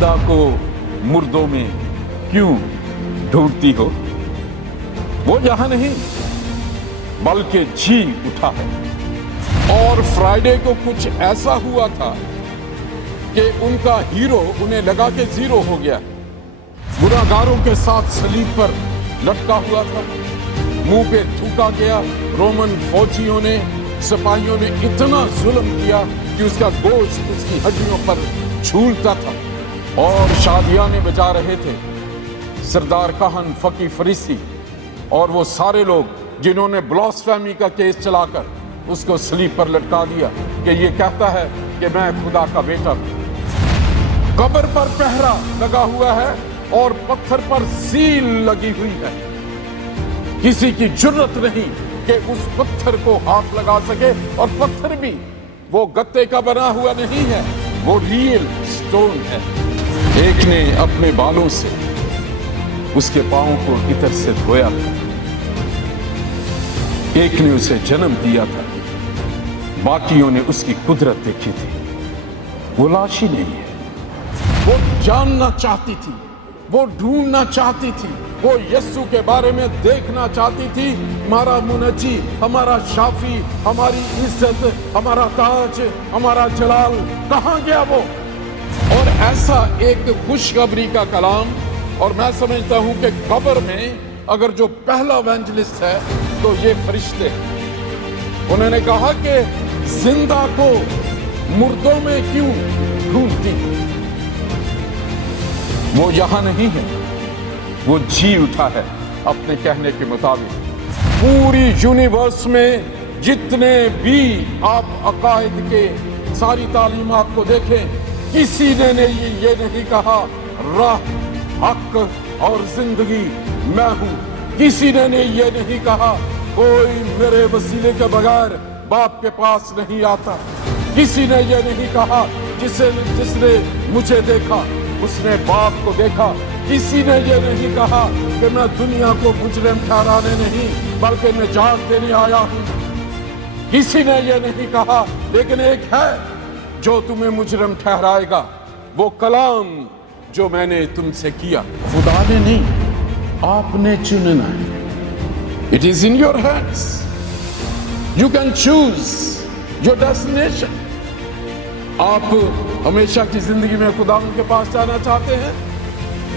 जिंदा को मुर्दों में क्यों ढूंढती हो? वो यहाँ नहीं बल्कि जी उठा है। और फ्राइडे को कुछ ऐसा हुआ था कि उनका हीरो उन्हें लगा के जीरो हो गया। गुनाहगारों के साथ सलीब पर लटका हुआ था, मुंह पे थूका गया। रोमन फौजियों ने, सिपाहियों ने इतना जुल्म किया कि उसका गोश्त उसकी हड्डियों पर झूलता था। और शादियाने बजा रहे थे सरदार कहन, फकी, फरीसी और वो सारे लोग जिन्होंने ब्लास्फेमी का केस चलाकर उसको सलीब पर लटका दिया कि ये कहता है कि मैं खुदा का बेटा हूं। कब्र पर पहरा लगा हुआ है और पत्थर पर सील लगी हुई है। किसी की जुर्रत नहीं कि उस पत्थर को हाथ लगा सके। और पत्थर भी वो गत्ते का बना हुआ नहीं है, वो रियल स्टोन है। एक ने अपने बालों से उसके पांव को इतर से धोया था, एक ने उसे जन्म दिया था, बाकियों ने उसकी कुदरत देखी थी। वो लाश ही नहीं है। वो जानना चाहती थी, वो ढूंढना चाहती थी, वो यस्सु के बारे में देखना चाहती थी। हमारा मुनज्जी, हमारा शाफी, हमारी इज्जत, हमारा ताज, हमारा जलाल कहां गया वो? और ऐसा एक खुशखबरी का कलाम। और मैं समझता हूं कि कब्र में अगर जो पहला एवेंजलिस्ट है तो ये फरिश्ते हैं। उन्होंने कहा कि जिंदा को मुर्दों में क्यों ढूंढती? वो यहां नहीं है, वो जी उठा है अपने कहने के मुताबिक। पूरी यूनिवर्स में जितने भी आप अकायद के सारी तालीमात को देखें, किसी ने ये नहीं कहा राह, हक और जिंदगी मैं हूं। किसी ने ये नहीं कहा कोई मेरे वसीले के बगैर बाप के पास नहीं आता। किसी ने ये नहीं कहा जिसने मुझे देखा उसने बाप को देखा। किसी ने ये नहीं कहा कि मैं दुनिया को मुजरिम ठहराने नहीं बल्कि निजात देने आया हूं। किसी ने ये नहीं कहा, लेकिन एक है जो तुम्हें मुजरिम ठहराएगा, वो कलाम जो मैंने तुमसे किया। खुदा ने नहीं, आपने चुनना है। It is in your hands. You can choose your destination. आप हमेशा की जिंदगी में खुदा के पास जाना चाहते हैं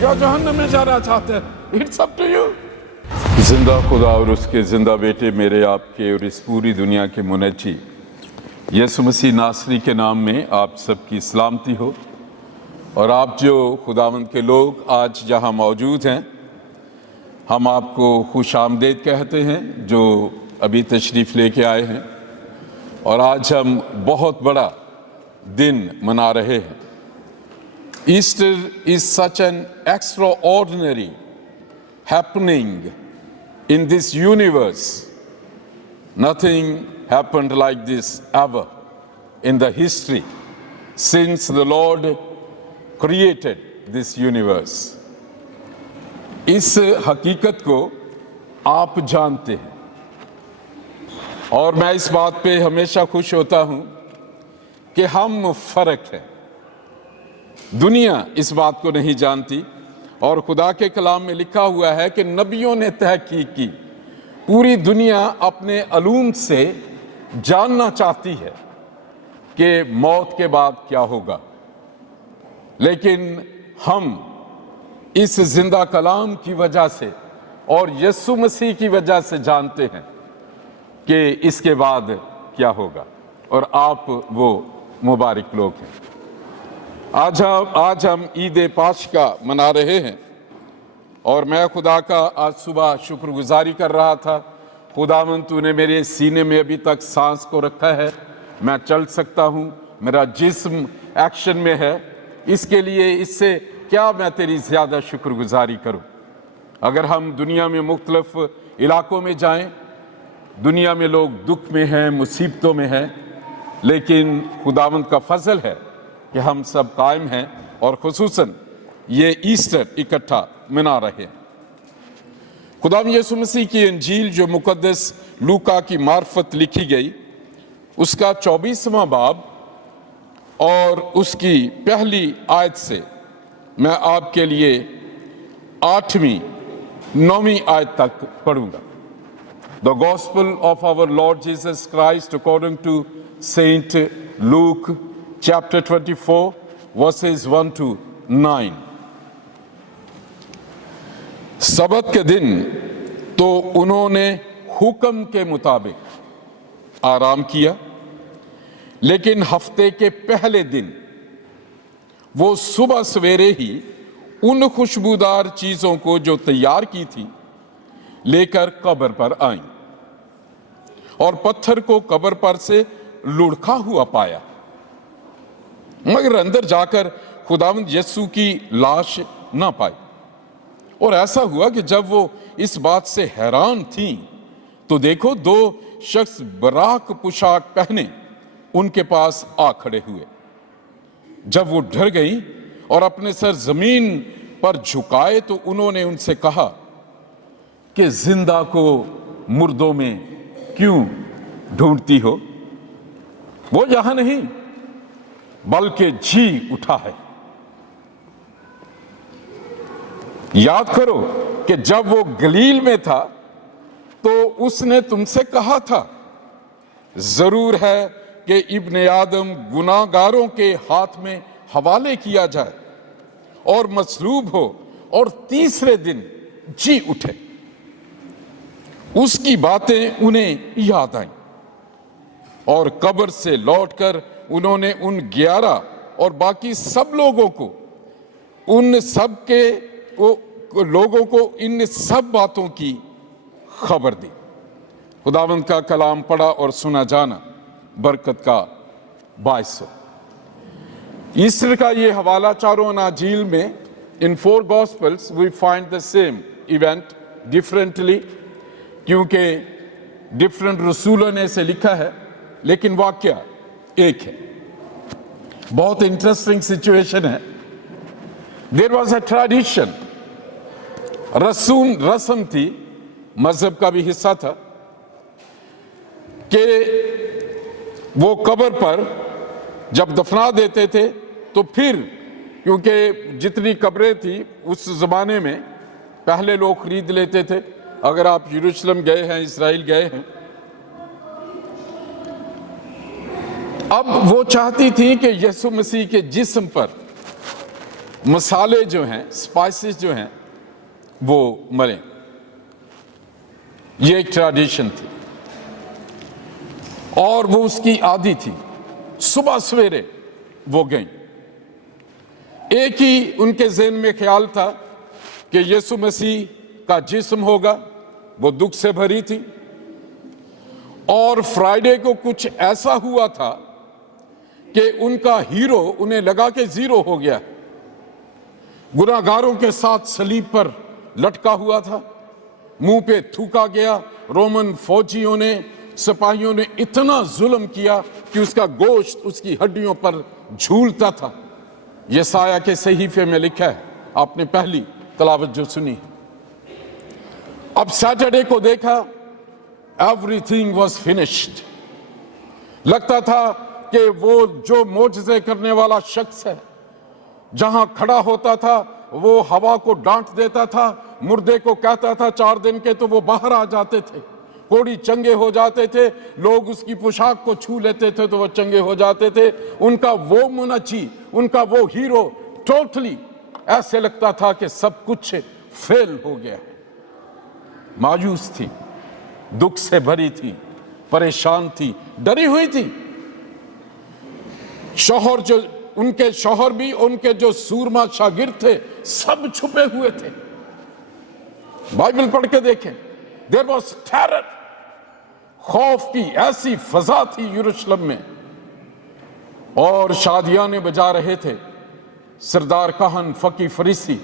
या जहन्नम में जाना चाहते हैं? It's up to you. जिंदा खुदा और उसके जिंदा बेटे मेरे, आपके और इस पूरी दुनिया के मुनज्जी यीशु मसीह नासरी के नाम में आप सबकी सलामती हो। और आप जो खुदावंद के लोग आज जहां मौजूद हैं, हम आपको खुश आमदेद कहते हैं जो अभी तशरीफ़ लेके आए हैं। और आज हम बहुत बड़ा दिन मना रहे हैं। Easter is such an extraordinary happening in this universe. Nothing happened like this ever in the history since the Lord created this universe. इस हकीकत को आप जानते हैं और मैं इस बात पे हमेशा खुश होता हूं कि हम फर्क हैं। दुनिया इस बात को नहीं जानती और खुदा के कलाम में लिखा हुआ है कि नबियों ने तहकीक की। पूरी दुनिया अपने अलूम से जानना चाहती है कि मौत के बाद क्या होगा, लेकिन हम इस जिंदा कलाम की वजह से और यीशु मसीह की वजह से जानते हैं कि इसके बाद क्या होगा। और आप वो मुबारक लोग हैं। आज हम ईद पाशका मना रहे हैं और मैं खुदा का आज सुबह शुक्रगुजारी कर रहा था। खुदावंद तूने मेरे सीने में अभी तक सांस को रखा है, मैं चल सकता हूँ, मेरा जिस्म एक्शन में है। इसके लिए इससे क्या मैं तेरी ज़्यादा शुक्रगुजारी करूं। अगर हम दुनिया में मुख्तलिफ इलाकों में जाएं, दुनिया में लोग दुख में हैं, मुसीबतों में हैं, लेकिन खुदावंद का फजल है कि हम सब कायम हैं और खुसूसन ये ईस्टर इकट्ठा मना रहे हैं। खुदावंद यीशु मसीह की इंजील जो मुकद्दस लूका की मार्फत लिखी गई, उसका 24वां बाब और उसकी पहली आयत से मैं आपके लिए 8वीं 9वीं आयत तक पढ़ूंगा। The Gospel of our Lord Jesus Christ according to Saint Luke chapter 24 verses 1 to 9। सबत के दिन तो उन्होंने हुक्म के मुताबिक आराम किया, लेकिन हफ्ते के पहले दिन वो सुबह सवेरे ही उन खुशबूदार चीजों को जो तैयार की थी लेकर कब्र पर आई और पत्थर को कब्र पर से लुढ़का हुआ पाया, मगर अंदर जाकर खुदावंद यीशु की लाश ना पाई। और ऐसा हुआ कि जब वो इस बात से हैरान थी तो देखो 2 शख्स बराक पोशाक पहने उनके पास आ खड़े हुए। जब वो डर गई और अपने सर जमीन पर झुकाए तो उन्होंने उनसे कहा कि जिंदा को मुर्दों में क्यों ढूंढती हो? वो यहां नहीं बल्कि जी उठा है। याद करो कि जब वो गलील में था तो उसने तुमसे कहा था, जरूर है कि इब्ने आदम गुनाहगारों के हाथ में हवाले किया जाए और मसलूब हो और तीसरे दिन जी उठे। उसकी बातें उन्हें याद आईं और कब्र से लौटकर उन्होंने उन 11 और बाकी सब लोगों को इन सब बातों की खबर दी। खुदावंद का कलाम पढ़ा और सुना जाना बरकत का बायस हो। ईस्टर का ये हवाला चारों अनाजील में, in 4 gospels we find the same event differently, क्योंकि डिफरेंट रसूलों ने इसे लिखा है लेकिन वाक्य एक है। बहुत इंटरेस्टिंग सिचुएशन है। देयर वॉज अ ट्रेडिशन, रस्म थी, मजहब का भी हिस्सा था कि वो कब्र पर जब दफना देते थे तो फिर, क्योंकि जितनी कब्रें थी उस जमाने में पहले लोग खरीद लेते थे। अगर आप यरूशलेम गए हैं, इस्राइल गए हैं, अब वो चाहती थी कि यीशु मसीह के जिस्म पर मसाले जो हैं, स्पाइसेस जो हैं, वो मरें। ये एक ट्रेडिशन थी और वो उसकी आदी थी। सुबह सवेरे वो गई। एक ही उनके ज़हन में ख्याल था कि यीशु मसीह का जिस्म होगा, वो दुख से भरी थी। और फ्राइडे को कुछ ऐसा हुआ था कि उनका हीरो उन्हें लगा कि जीरो हो गया, गुनाहगारों के साथ सलीब पर लटका हुआ था, मुंह पे थूका गया। रोमन फौजियों ने, सिपाहियों ने इतना जुल्म किया कि उसका गोश्त उसकी हड्डियों पर झूलता था। यसाया के सहीफे में लिखा है, आपने पहली तलावत जो सुनी। अब सैटरडे को देखा, एवरीथिंग वॉज फिनिश्ड। लगता था कि वो जो मोजज़े करने वाला शख्स है, जहां खड़ा होता था वो हवा को डांट देता था, मुर्दे को कहता था 4 दिन के, तो वो बाहर आ जाते थे, कोड़ी चंगे हो जाते थे। लोग उसकी पोशाक को छू लेते थे तो वो चंगे हो जाते थे। उनका वो मुनच्ची, उनका वो हीरो टोटली ऐसे लगता था कि सब कुछ फेल हो गया है। मायूस थी, दुख से भरी थी, परेशान थी, डरी हुई थी। शौहर जो उनके शौहर भी, उनके जो सूरमा शागिर्द थे, सब छुपे हुए थे। बाइबल पढ़ के देखें, देयर वाज टेरर, खौफ की ऐसी फजा थी यरूशलेम में। और शादियाने बजा रहे थे सरदार कहन, फकी, फरीसी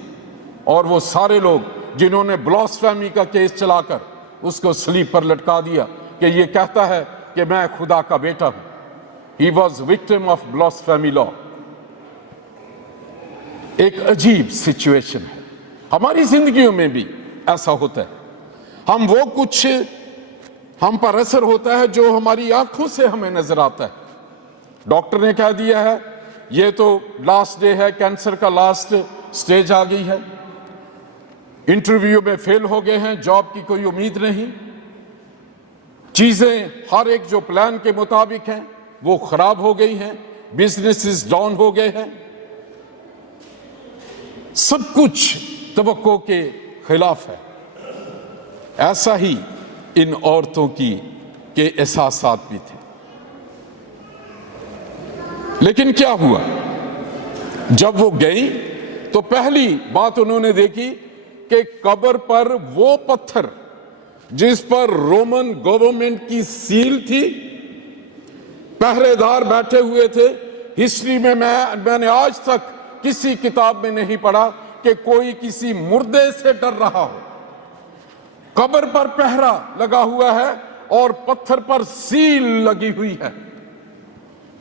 और वो सारे लोग जिन्होंने ब्लास्फेमी का केस चलाकर उसको सलीब पर लटका दिया कि ये कहता है कि मैं खुदा का बेटा हूं। He was victim of blasphemy law। एक अजीब सिचुएशन है। हमारी जिंदगियों में भी ऐसा होता है। हम वो कुछ हम पर असर होता है जो हमारी आंखों से हमें नजर आता है। डॉक्टर ने कह दिया है ये तो लास्ट डे है, कैंसर का लास्ट स्टेज आ गई है, इंटरव्यू में फेल हो गए हैं, जॉब की कोई उम्मीद नहीं, चीजें हर एक जो प्लान के मुताबिक हैं वो खराब हो गई हैं, बिजनेसेस डाउन हो गए हैं, सब कुछ तवक्को के खिलाफ है। ऐसा ही इन औरतों के एहसासात भी थे। लेकिन क्या हुआ, जब वो गई तो पहली बात उन्होंने देखी कि कब्र पर वो पत्थर जिस पर रोमन गवर्नमेंट की सील थी, पहरेदार बैठे हुए थे। हिस्ट्री में मैंने आज तक किसी किताब में नहीं पढ़ा कि कोई किसी मुर्दे से डर रहा हो। कब्र पर पहरा लगा हुआ है और पत्थर पर सील लगी हुई है।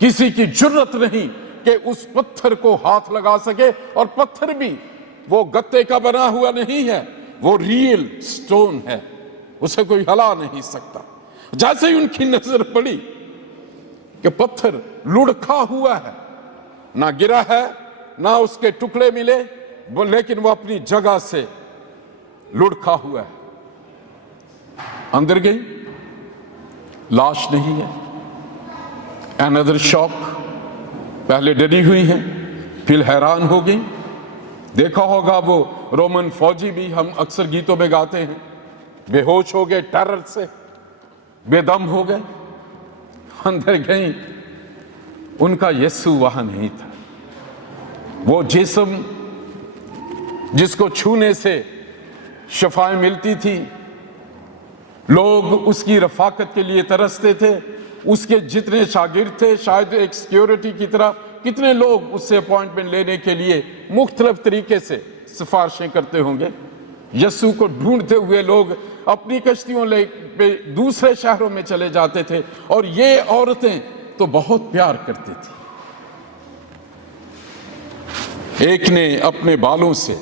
किसी की जुर्रत नहीं कि उस पत्थर को हाथ लगा सके, और पत्थर भी वो गत्ते का बना हुआ नहीं है, वो रियल स्टोन है, उसे कोई हिला नहीं सकता। जैसे ही उनकी नजर पड़ी कि पत्थर लुढ़का हुआ है, ना गिरा है ना उसके टुकड़े मिले, लेकिन वो अपनी जगह से लुढ़का हुआ है। अंदर गई, लाश नहीं है। अनदर शॉक, पहले डरी हुई हैं, फिर हैरान हो गई। देखा होगा वो रोमन फौजी भी, हम अक्सर गीतों में गाते हैं, बेहोश हो गए, टेरर से बेदम हो गए। अंदर गई, उनका यीशु वहां नहीं था। वो जिस्म जिसको छूने से शफाएं मिलती थी, लोग उसकी रफाकत के लिए तरसते थे, उसके जितने शागिर्द थे, शायद एक सिक्योरिटी की तरह कितने लोग उससे अपॉइंटमेंट लेने के लिए मुख्तलिफ तरीके से सिफारिशें करते होंगे। यीशु को ढूंढते हुए लोग अपनी कश्तियों पे दूसरे शहरों में चले जाते थे, और ये औरतें तो बहुत प्यार करती थी। एक ने अपने बालों से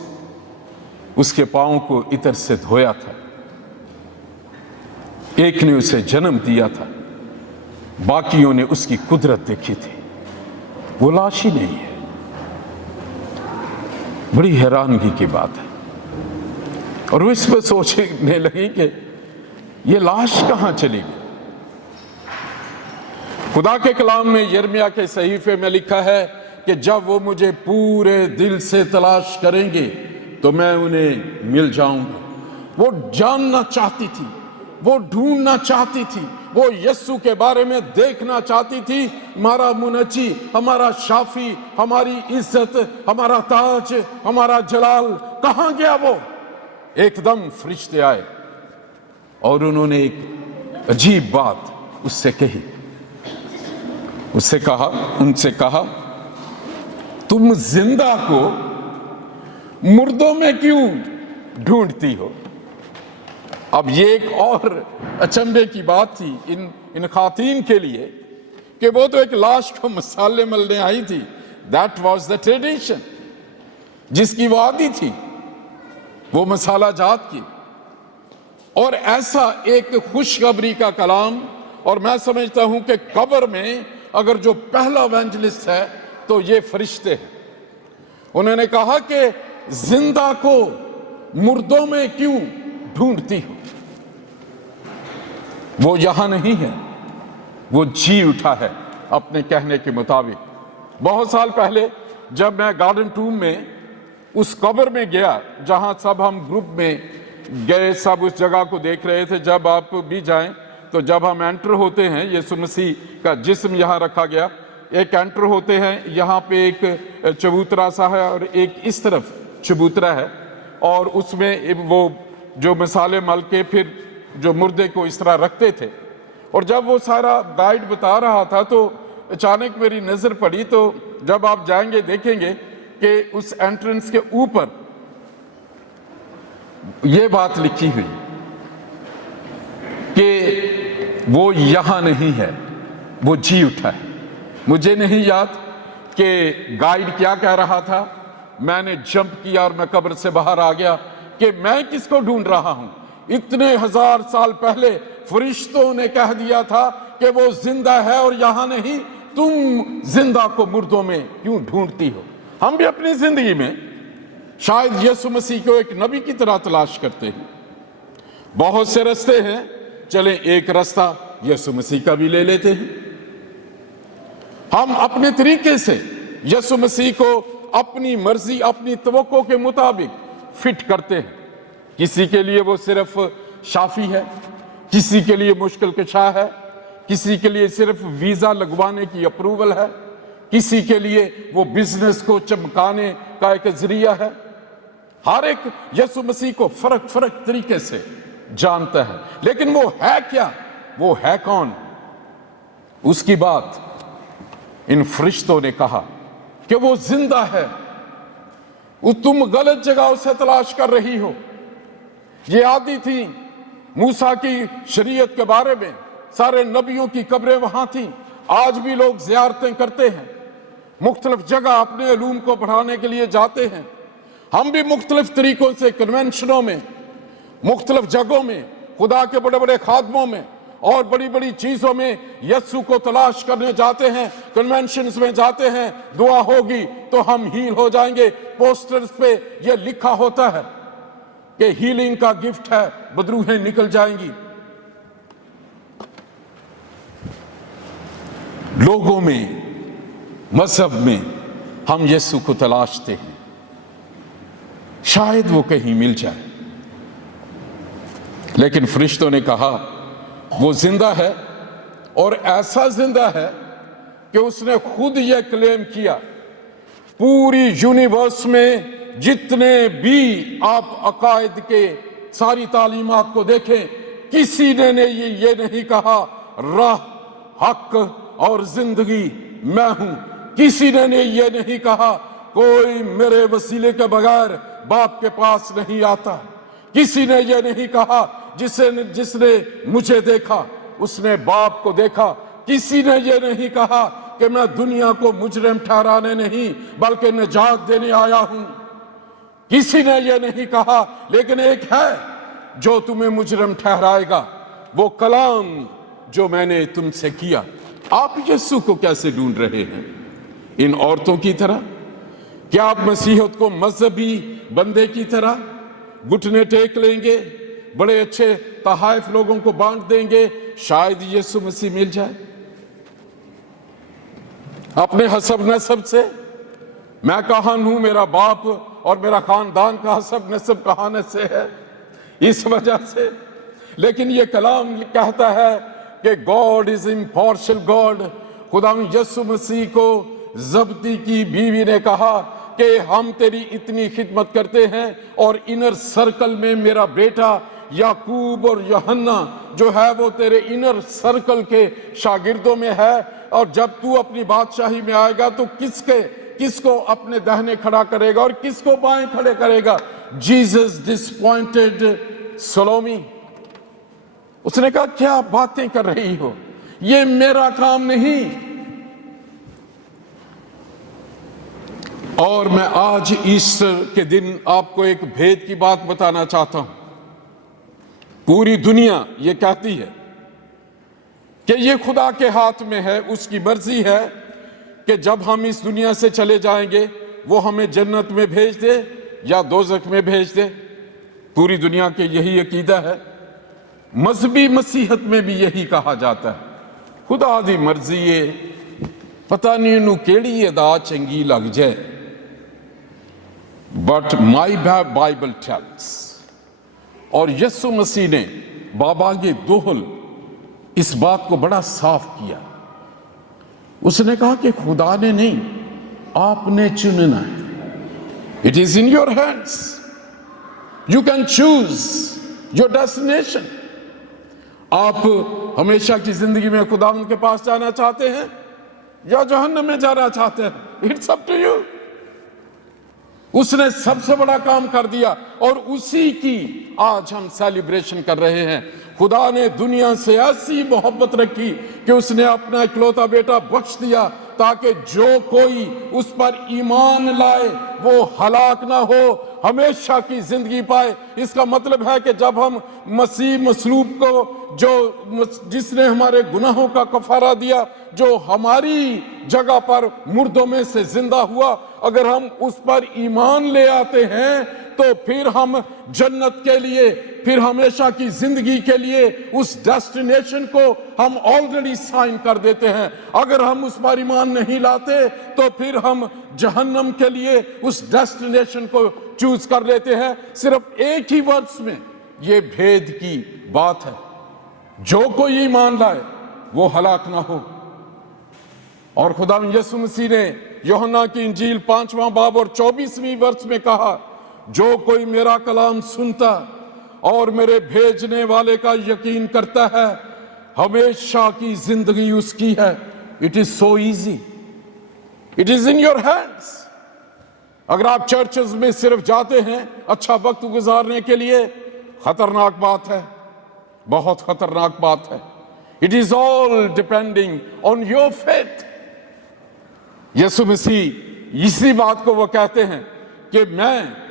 उसके पांव को इत्र से धोया था, एक ने उसे जन्म दिया था, बाकियों ने उसकी कुदरत देखी थी। वो लाश ही नहीं है। बड़ी हैरानगी की बात है। और वो इस पर सोचने लगी कि ये लाश कहां चली गई। खुदा के कलाम में यिर्मयाह के सहीफे में लिखा है कि जब वो मुझे पूरे दिल से तलाश करेंगे तो मैं उन्हें मिल जाऊंगा। वो जानना चाहती थी, वो ढूंढना चाहती थी, वो यीशु के बारे में देखना चाहती थी। हमारा मुनज्जी, हमारा शाफी, हमारी इज्जत, हमारा ताज, हमारा जलाल कहां गया वो। एकदम फरिश्ते आए और उन्होंने एक अजीब बात उससे कही। उनसे कहा, तुम जिंदा को मुर्दों में क्यों ढूंढती हो। अब ये एक और अचंभे की बात थी इन खातीन के लिए कि वो तो एक लाश को मसाले मलने आई थी। दैट वाज द ट्रेडिशन, जिसकी वो आदी थी, वो मसाला जात की। और ऐसा एक खुशखबरी का कलाम, और मैं समझता हूं कि कब्र में अगर जो पहला एवेंजलिस्ट है तो ये फरिश्ते हैं। उन्होंने कहा कि जिंदा को मुर्दों में क्यों ढूंढती हो। वो यहां नहीं है, वो जी उठा है अपने कहने के मुताबिक। बहुत साल पहले जब मैं गार्डन टूम में उस कब्र में गया, जहां सब हम ग्रुप में गए, सब उस जगह को देख रहे थे। जब आप भी जाएं तो जब हम एंटर होते हैं, यीशु मसीह का जिस्म यहां रखा गया, एक एंटर होते हैं, यहां पे एक चबूतरा सा है और एक इस तरफ चबूतरा है, और उसमें वो जो मसाले मल के फिर जो मुर्दे को इस तरह रखते थे। और जब वो सारा गाइड बता रहा था तो अचानक मेरी नजर पड़ी, तो जब आप जाएंगे देखेंगे कि उस एंट्रेंस के ऊपर ये बात लिखी हुई कि वो यहां नहीं है, वो जी उठा है। मुझे नहीं याद कि गाइड क्या कह रहा था। मैंने जंप किया और मैं कब्र से बाहर आ गया कि मैं किसको ढूंढ रहा हूं। इतने हजार साल पहले फरिश्तों ने कह दिया था कि वो जिंदा है और यहां नहीं। तुम जिंदा को मुर्दों में क्यों ढूंढती हो। हम भी अपनी जिंदगी में शायद यीशु मसीह को एक नबी की तरह तलाश करते हैं। बहुत से रास्ते हैं, चलें एक रास्ता यीशु मसीह का भी ले लेते हैं। हम अपने तरीके से यीशु मसीह को अपनी मर्जी, अपनी तवक्को के मुताबिक फिट करते हैं। किसी के लिए वो सिर्फ शाफी है, किसी के लिए मुश्किल कुशा है, किसी के लिए सिर्फ वीजा लगवाने की अप्रूवल है, किसी के लिए वो बिजनेस को चमकाने का एक जरिया है। हर एक यीशु मसीह को फर्क फर्क तरीके से जानता है, लेकिन वो है क्या, वो है कौन? उसकी बात इन फरिश्तों ने कहा कि वो जिंदा है। तुम गलत जगह उसे तलाश कर रही हो। ये आदि थी मूसा की शरीयत के बारे में, सारे नबियों की कब्रें वहां थी। आज भी लोग ज़ियारतें करते हैं, मुख्तलिफ जगह अपने इल्म को बढ़ाने के लिए जाते हैं। हम भी मुख्तलिफ तरीकों से कन्वेंशनों में, मुख्तलिफ जगहों में, खुदा के बड़े बड़े खादमों में और बड़ी बड़ी चीजों में यस्सु को तलाश करने जाते हैं, कन्वेंशंस में जाते हैं। दुआ होगी तो हम हील हो जाएंगे। पोस्टर्स पे ये लिखा होता है कि हीलिंग का गिफ्ट है, बदरूहें निकल जाएंगी। लोगों में, मजहब में हम यीशु को तलाशते हैं, शायद वो कहीं मिल जाए। लेकिन फरिश्तों ने कहा वो जिंदा है, और ऐसा जिंदा है कि उसने खुद ये क्लेम किया, पूरी यूनिवर्स में जितने भी आप अकायद के सारी तालीमात को देखें, किसी ने ये नहीं कहा राह, हक और जिंदगी मैं हूं। किसी ने ये नहीं कहा कोई मेरे वसीले के बगैर बाप के पास नहीं आता। किसी ने ये नहीं कहा जिसने मुझे देखा उसने बाप को देखा। किसी ने ये नहीं कहा कि मैं दुनिया को मुजरिम ठहराने नहीं बल्कि निजात देने आया हूं। किसी ने ये नहीं कहा, लेकिन एक है जो तुम्हें मुजरिम ठहराएगा, वो कलाम जो मैंने तुमसे किया। आप यीशु को कैसे ढूंढ रहे हैं? इन औरतों की तरह? क्या आप मसीहत को मजहबी बंदे की तरह घुटने टेक लेंगे, बड़े अच्छे तहाइफ लोगों को बांट देंगे, शायद यीशु मसीह मिल जाए? अपने हसब नसब से, मैं कहां हूं, मेरा बाप और मेरा खानदान का हसब नसब कहां से है, इस वजह से। लेकिन ये कलाम कहता है कि गॉड इज इम्पार्शियल गॉड। खुदा यीशु मसीह को जब्ती की बीवी ने कहा कि हम तेरी इतनी खिदमत करते हैं और इनर सर्कल में मेरा बेटा याकूब और यूहन्ना जो है वो तेरे इनर सर्कल के शागिर्दों में है, और जब तू अपनी बादशाही में आएगा तो किसको अपने दाहिने खड़ा करेगा और किसको बाएं खड़े करेगा? जीसस डिसपॉइंटेड सलोमी। उसने कहा क्या बातें कर रही हो, ये मेरा काम नहीं। और मैं आज ईस्टर के दिन आपको एक भेद की बात बताना चाहता हूं। पूरी दुनिया ये कहती है कि ये खुदा के हाथ में है, उसकी मर्जी है कि जब हम इस दुनिया से चले जाएंगे वो हमें जन्नत में भेज दे या दोज़ख में भेज दे। पूरी दुनिया के यही अकीदा है। मजहबी मसीहत में भी यही कहा जाता है, खुदा दी मर्जी है, पता नहीं इन्हू केड़ी अदा चंगी लग जाए। बट माई बाइबल टेल्स, और यीशु मसीह ने बाबा के दोहल इस बात को बड़ा साफ किया। उसने कहा कि खुदा ने नहीं, आपने चुनना है। It is in your hands, you can choose your destination. आप हमेशा की जिंदगी में खुदा के पास जाना चाहते हैं या जहन्नम में जाना चाहते हैं? It's up to you. उसने सबसे बड़ा काम कर दिया और उसी की आज हम सेलिब्रेशन कर रहे हैं। खुदा ने दुनिया से ऐसी मोहब्बत रखी कि उसने अपना इकलौता बेटा बख्श दिया ताकि जो कोई उस पर ईमान लाए वो हलाक ना हो, हमेशा की जिंदगी पाए। इसका मतलब है कि जब हम मसीह मसलूब को, जो जिसने हमारे गुनाहों का कफारा दिया, जो हमारी जगह पर मुर्दों में से जिंदा हुआ, अगर हम उस पर ईमान ले आते हैं तो फिर हम जन्नत के लिए, फिर हमेशा की जिंदगी के लिए उस डेस्टिनेशन को हम ऑलरेडी साइन कर देते हैं। अगर हम उस पर ईमान नहीं लाते तो फिर हम जहन्नम के लिए उस डेस्टिनेशन को चूज कर लेते हैं। सिर्फ एक ही वर्ड्स में ये भेद की बात है, जो कोई ईमान लाए वो हलाक ना हो। और खुदा यीशु मसीह ने यूहन्ना की इंजील 5वां बाब और 24वीं वर्ष में कहा, जो कोई मेरा कलाम सुनता और मेरे भेजने वाले का यकीन करता है, हमेशा की जिंदगी उसकी है। It is so easy, it is in your hands. अगर आप चर्चेस में सिर्फ जाते हैं अच्छा वक्त गुजारने के लिए, खतरनाक बात है, बहुत खतरनाक बात है। It is all depending on your faith. यीशु मसीह इसी बात को वो कहते हैं कि मैं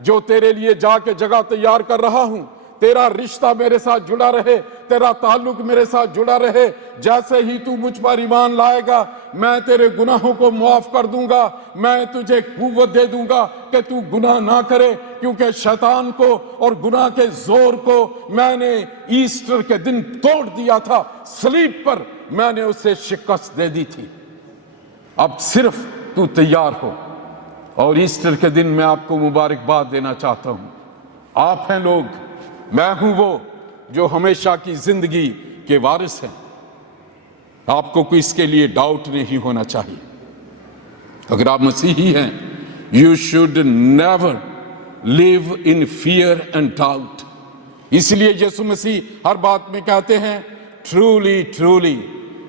जो तेरे लिए जाके जगह तैयार कर रहा हूं, तेरा रिश्ता मेरे साथ जुड़ा रहे, तेरा ताल्लुक मेरे साथ जुड़ा रहे। जैसे ही तू मुझ पर ईमान लाएगा, मैं तेरे गुनाहों को माफ कर दूंगा, मैं तुझे कुव्वत दे दूंगा कि तू गुनाह ना करे, क्योंकि शैतान को और गुनाह के जोर को मैंने ईस्टर के दिन तोड़ दिया था, सलीब पर मैंने उसे शिकस्त दे दी थी। अब सिर्फ तू तैयार हो। और ईस्टर के दिन मैं आपको मुबारकबाद देना चाहता हूं। आप हैं लोग, मैं हूं वो जो हमेशा की जिंदगी के वारिस हैं। आपको कोई इसके लिए डाउट नहीं होना चाहिए। अगर आप मसीही हैं, you should never live in fear and doubt. इसलिए यीशु मसीह हर बात में कहते हैं, ट्रूली ट्रूली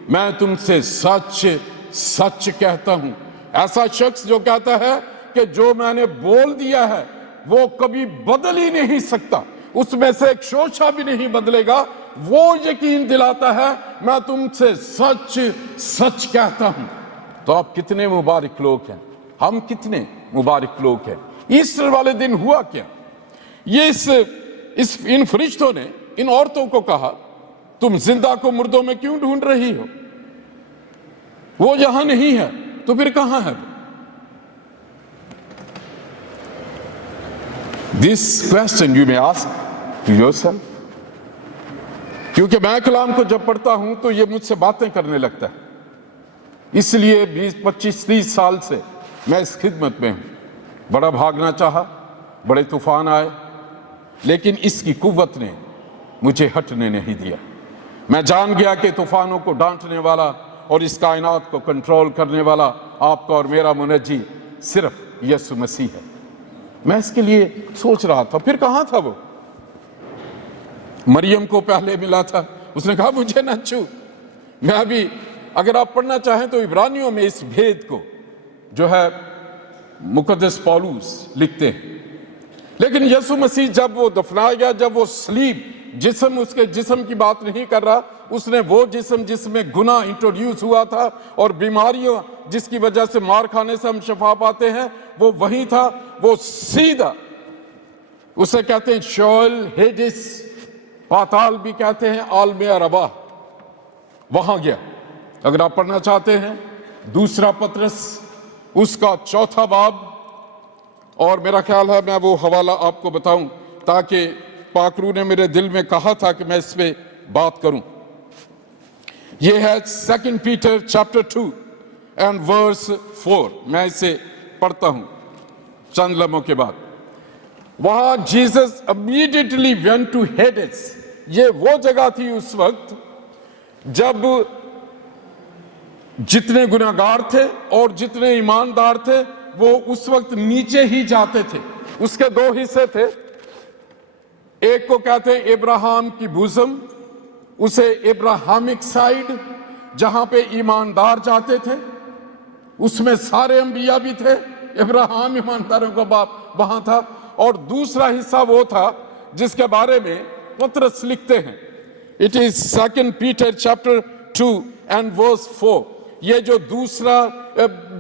मैं तुमसे सच सच कहता हूं। ऐसा शख्स जो कहता है कि जो मैंने बोल दिया है वो कभी बदल ही नहीं सकता, उसमें से एक शोशा भी नहीं बदलेगा, वो यकीन दिलाता है मैं तुमसे सच सच कहता हूं। तो आप कितने मुबारक लोग हैं, हम कितने मुबारक लोग हैं। ईस्टर वाले दिन हुआ क्या, ये इन फरिश्तों ने इन औरतों को कहा, तुम जिंदा को मुर्दों में क्यों ढूंढ रही हो? वो यहां नहीं है तो फिर कहां है? This question you may ask to yourself. क्योंकि मैं कलाम को जब पढ़ता हूं तो ये मुझसे बातें करने लगता है। इसलिए 20, 25, 30 साल से मैं इस खिदमत में हूं। बड़ा भागना चाहा, बड़े तूफान आए, लेकिन इसकी कुव्वत ने मुझे हटने नहीं दिया। मैं जान गया कि तूफानों को डांटने वाला और इस कायनात को कंट्रोल करने वाला आपका और मेरा मुनज्जी सिर्फ यीशु मसीह है। मैं इसके लिए सोच रहा था, फिर कहां था वो? मरियम को पहले मिला था, उसने कहा मुझे न छू। मैं भी, अगर आप पढ़ना चाहें तो इब्रानियों में इस भेद को जो है मुकद्दस पौलुस लिखते हैं। लेकिन यीशु मसीह जब वो दफनाया गया, जब वो सलीब, जिस्म, उसके जिस्म की बात नहीं कर रहा, उसने वो जिस्म जिसमें गुनाह इंट्रोड्यूस हुआ था और बीमारियों जिसकी वजह से मार खाने से हम शफा पाते हैं, वो वही था। वो सीधा, उसे कहते हैं शोल हेडिस, पाताल भी कहते हैं, आलमे अरबा, वहां गया। अगर आप पढ़ना चाहते हैं दूसरा पत्रस उसका 4था बाब, और मेरा ख्याल है मैं वो हवाला आपको बताऊं ताकि पाकरू ने मेरे दिल में कहा था कि मैं इस पे बात करूं। ये है 2 पीटर चैप्टर 2 एंड वर्स 4। मैं इसे पढ़ता हूं चंद लम्हों के बाद। वहां जीसस इमीडिएटली वेंट टू हेडेस। ये वो जगह थी उस वक्त जब जितने गुनाहगार थे और जितने ईमानदार थे वो उस वक्त नीचे ही जाते थे। उसके 2 हिस्से थे, एक को कहते हैं इब्राहिम की बुज़म, उसे इब्राहिमिक साइड जहां पे ईमानदार जाते थे, उसमें सारे अंबिया भी थे, इब्राहिम ईमानदारों का बाप वहां था। और दूसरा हिस्सा वो था जिसके बारे में पतरस लिखते हैं। It is 2 Peter chapter 2 and verse 4। یہ جو دوسرا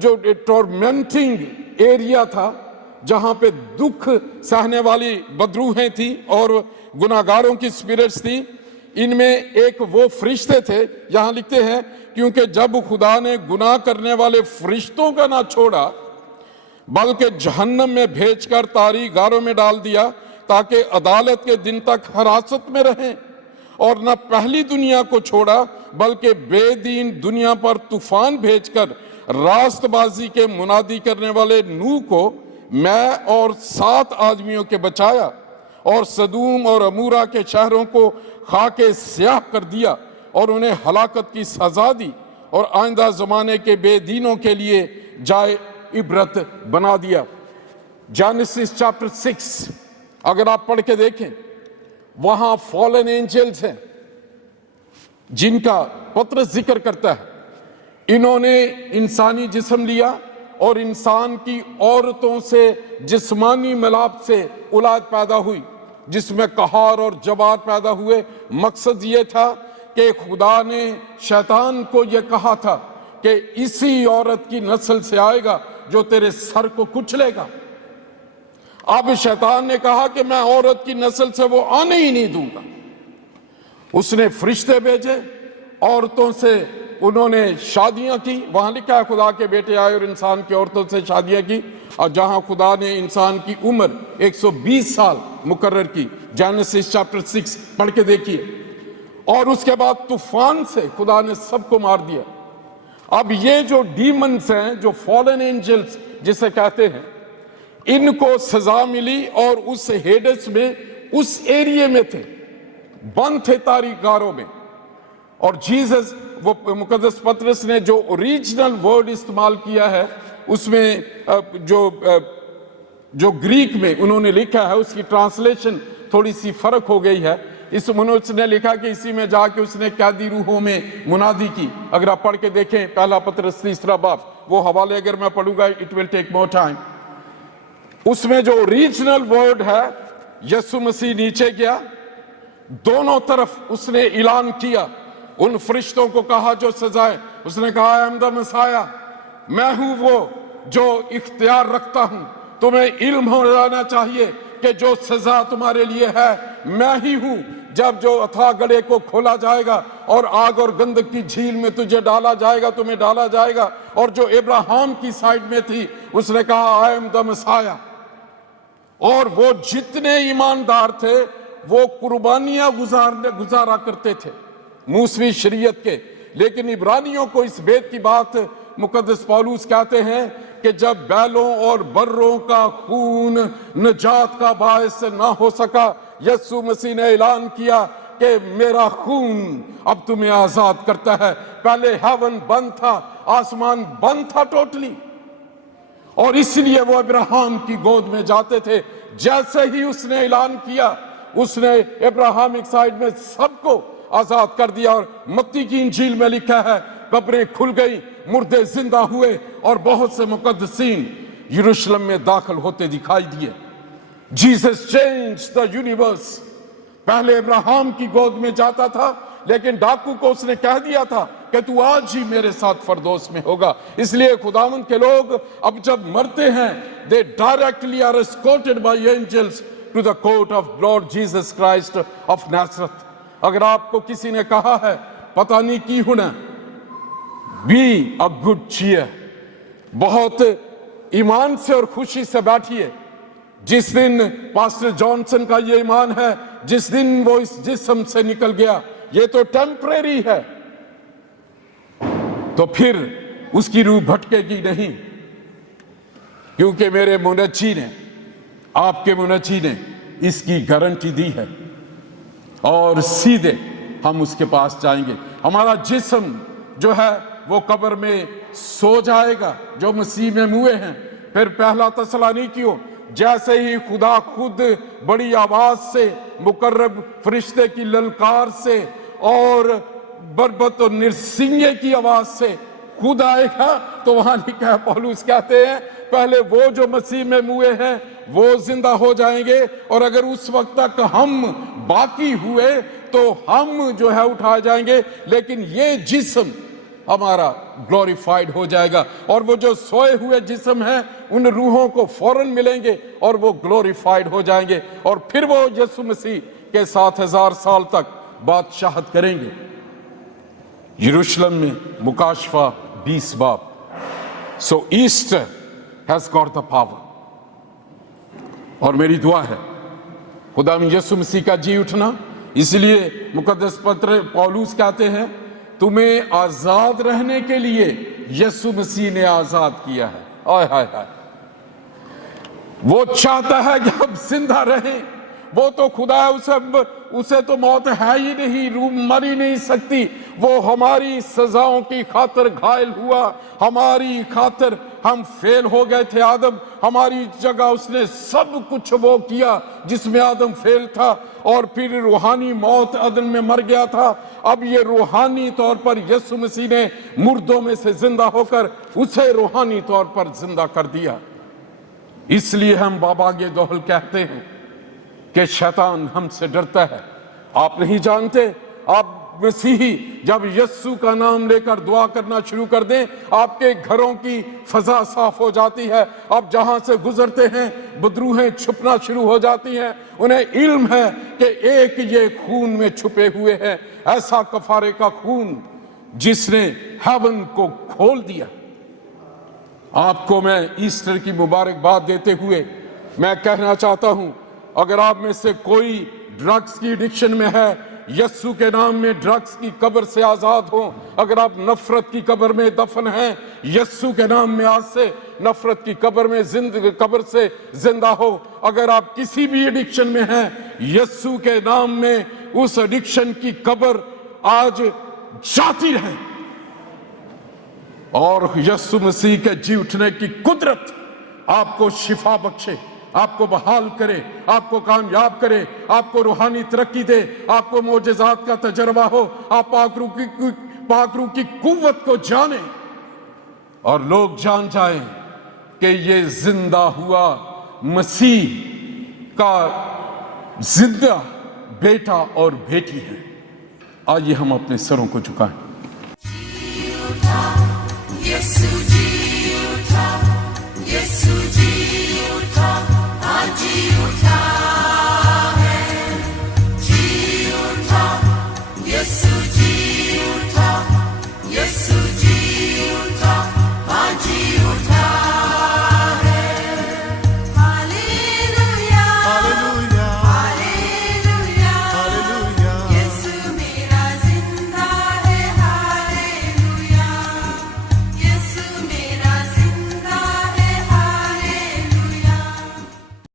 جو ٹورمنٹنگ ایریا تھا جہاں پہ دکھ سہنے والی بدروحیں تھیں اور گناہگاروں کی اسپرٹس تھی، ان میں ایک وہ فرشتے تھے، یہاں لکھتے ہیں کیونکہ جب خدا نے گناہ کرنے والے فرشتوں کا نہ چھوڑا بلکہ جہنم میں بھیج کر تاریک غاروں میں ڈال دیا تاکہ عدالت کے دن تک حراست میں رہیں، اور نہ پہلی دنیا کو چھوڑا بلکہ بے دین دنیا پر طوفان بھیج کر راست بازی کے منادی کرنے والے نوح کو میں اور 7 آدمیوں کے بچایا، اور سدوم اور عمورہ کے شہروں کو خاک سیاہ کر دیا اور انہیں ہلاکت کی سزا دی، اور آئندہ زمانے کے بے دینوں کے لیے جائے عبرت بنا دیا۔ جینیسس چیپٹر 6 اگر آپ پڑھ کے دیکھیں، وہاں فالن اینجلز ہیں جن کا پطرس ذکر کرتا ہے، انہوں نے انسانی جسم لیا اور انسان کی عورتوں سے جسمانی ملاپ سے اولاد پیدا ہوئی جس میں قہار اور جبار پیدا ہوئے۔ مقصد یہ تھا کہ خدا نے شیطان کو یہ کہا تھا کہ اسی عورت کی نسل سے آئے گا جو تیرے سر کو کچلے گا۔ اب شیطان نے کہا کہ میں عورت کی نسل سے وہ آنے ہی نہیں دوں گا۔ اس نے فرشتے بھیجے، عورتوں سے انہوں نے شادیاں کی، وہاں لکھا ہے خدا کے بیٹے آئے اور انسان کی عورتوں سے شادیاں کی، اور جہاں خدا نے انسان کی عمر 120 سال مقرر کی۔ جینیسس چیپٹر 6 پڑھ کے دیکھیے، اور اس کے بعد طوفان سے خدا نے سب کو مار دیا۔ اب یہ جو ڈیمنز ہیں، جو فالن اینجلز جسے کہتے ہیں، ان کو سزا ملی اور اس ہیڈس میں، اس ایریے میں تھے، بند تھے تاریک غاروں میں۔ اور جیزس، وہ مقدس پطرس نے جو اوریجنل ورڈ استعمال کیا ہے اس میں جو گریک میں انہوں نے لکھا ہے اس کی ٹرانسلیشن تھوڑی سی فرق ہو گئی ہے۔ اس نے لکھا کہ اسی میں جا کے اس نے قیدی روحوں میں منادی کی۔ اگر آپ پڑھ کے دیکھیں پہلا پطرس 3 باب، وہ حوالے اگر میں پڑھوں گا it will take more time۔ اس میں جو اوریجنل ورڈ ہے، یسوع مسیح نیچے گیا، دونوں طرف اس نے اعلان کیا، ان فرشتوں کو کہا جو سزائے، اس نے کہا I am the Messiah، میں ہوں وہ جو اختیار رکھتا ہوں، تمہیں علم ہو جانا چاہیے کہ جو سزا تمہارے لیے ہے میں ہی ہوں۔ جب جو اتھا گڑھے کو کھولا جائے گا اور آگ اور گندک کی جھیل میں تجھے ڈالا جائے گا، تمہیں ڈالا جائے گا، اور جو ابراہیم کی سائیڈ میں تھی اس نے کہا I am the Messiah۔ اور وہ جتنے ایماندار تھے وہ قربانیاں گزارا کرتے تھے موسوی شریعت کے، لیکن عبرانیوں کو اس بیت کی بات مقدس پولس کہتے ہیں کہ جب بیلوں اور بروں کا خون نجات کا باعث نہ ہو سکا، یسوع مسیح نے اعلان کیا کہ میرا خون اب تمہیں آزاد کرتا ہے۔ پہلے ہیون بند تھا، آسمان بند تھا ٹوٹلی، اور اس لیے وہ ابراہیم کی گود میں جاتے تھے۔ جیسے ہی اس نے اعلان کیا، اس نے ابراہیمک سائیڈ میں سب کو آزاد کر دیا، اور متی کی انجیل میں لکھا ہے قبریں کھل گئی، مردے زندہ ہوئے، اور بہت سے مقدسین یروشلم میں داخل ہوتے دکھائی دیے۔ Jesus change the universe. پہلے ابراہیم کی گود میں جاتا تھا، لیکن ڈاکو کو اس نے کہہ دیا تھا کہ تو آج ہی میرے ساتھ فردوس میں ہوگا۔ اس لیے خداوند کے لوگ اب جب مرتے ہیں they directly are escorted by angels to the court of Lord Jesus Christ of Nazareth۔ اگر آپ کو کسی نے کہا ہے پتہ نہیں کی ہونا، be a good cheer، بہت ایمان سے اور خوشی سے بیٹھیے۔ جس دن پاسٹر جانسن کا یہ ایمان ہے، جس دن وہ اس جسم سے نکل گیا، یہ تو ٹیمپریری ہے، تو پھر اس کی روح بھٹکے گی نہیں، کیونکہ میرے منجی نے، آپ کے منجی نے اس کی گارنٹی دی ہے، اور سیدھے ہم اس کے پاس جائیں گے۔ ہمارا جسم جو ہے وہ قبر میں سو جائے گا جو مسیح میں موئے ہیں۔ پھر پہلا تسالونیکیوں، جیسے ہی خدا خود بڑی آواز سے، مقرب فرشتے کی للکار سے اور بربت و نرسنگے کی آواز سے خود آئے گا، تو وہاں لکھا ہے، پولس کہتے ہیں پہلے وہ جو مسیح میں موئے ہیں وہ زندہ ہو جائیں گے، اور اگر اس وقت تک ہم باقی ہوئے تو ہم جو ہے اٹھائے جائیں گے۔ لیکن یہ جسم हमारा ग्लोरीफाइड हो जाएगा और वो जो सोए हुए जिस्म हैं उन रूहों को फौरन मिलेंगे और वो ग्लोरीफाइड हो जाएंगे और फिर वो यीशु मसीह के 7000 साल तक बादशाहत करेंगे। यरूशलेम में मुकाशफा 20 बाब। So Easter has got the power. और मेरी दुआ है खुदा यीशु मसीह का जी उठना, इसलिए मुकद्दस पत्र पौलुस कहते हैं तुम्हें आजाद रहने के लिए यीशु मसीह ने आजाद किया है। आय हाय हाय, वो चाहता है कि हम जिंदा रहें। वो तो खुदा है, उसे तो मौत है ही नहीं, रूह मर ही नहीं सकती। वो हमारी सजाओं की खातिर घायल हुआ, हमारी खातिर हम फेल हो गए थे। आदम हमारी जगह उसने सब कुछ वो किया जिसमें आदम फेल था, और फिर रूहानी मौत अदन में मर गया था। अब ये रूहानी तौर पर यीशु मसीह ने मुर्दों में से जिंदा होकर उसे रूहानी तौर पर जिंदा कर दिया। इसलिए हम बाबागे दोहल कहते हैं कि शैतान हमसे डरता है। आप नहीं जानते, आप मसीही जब यीशु का नाम लेकर दुआ करना शुरू कर दें, आपके घरों की फजा साफ हो जाती है। आप जहां से गुजरते हैं बदरूहें छुपना शुरू हो जाती हैं। उन्हें इल्म है कि एक ये खून में छुपे हुए हैं, ऐसा कफारे का खून जिसने हेवन को खोल दिया। आपको मैं ईस्टर की मुबारकबाद देते हुए मैं कहना चाहता हूं, अगर आप में से कोई ड्रग्स की एडिक्शन में है, यीशु के नाम में ड्रग्स की कब्र से आजाद हो। अगर आप नफरत की कब्र में दफन हैं, यीशु के नाम में आज से नफरत की कब्र से जिंदा हो। अगर आप किसी भी एडिक्शन में हैं, यीशु के नाम में उस एडिक्शन की कब्र आज जाती रहे और यीशु मसीह के जी उठने की कुदरत आपको शिफा बख्शे, आपको बहाल करे, आपको कामयाब करे, आपको रूहानी तरक्की दे, आपको मोजज़ात का तजर्बा हो, आप पाक रूह की कुव्वत को जाने और लोग जान जाएं कि ये जिंदा हुआ मसीह का जिंदा बेटा और बेटी है। आइए हम अपने सरों को झुकाएं।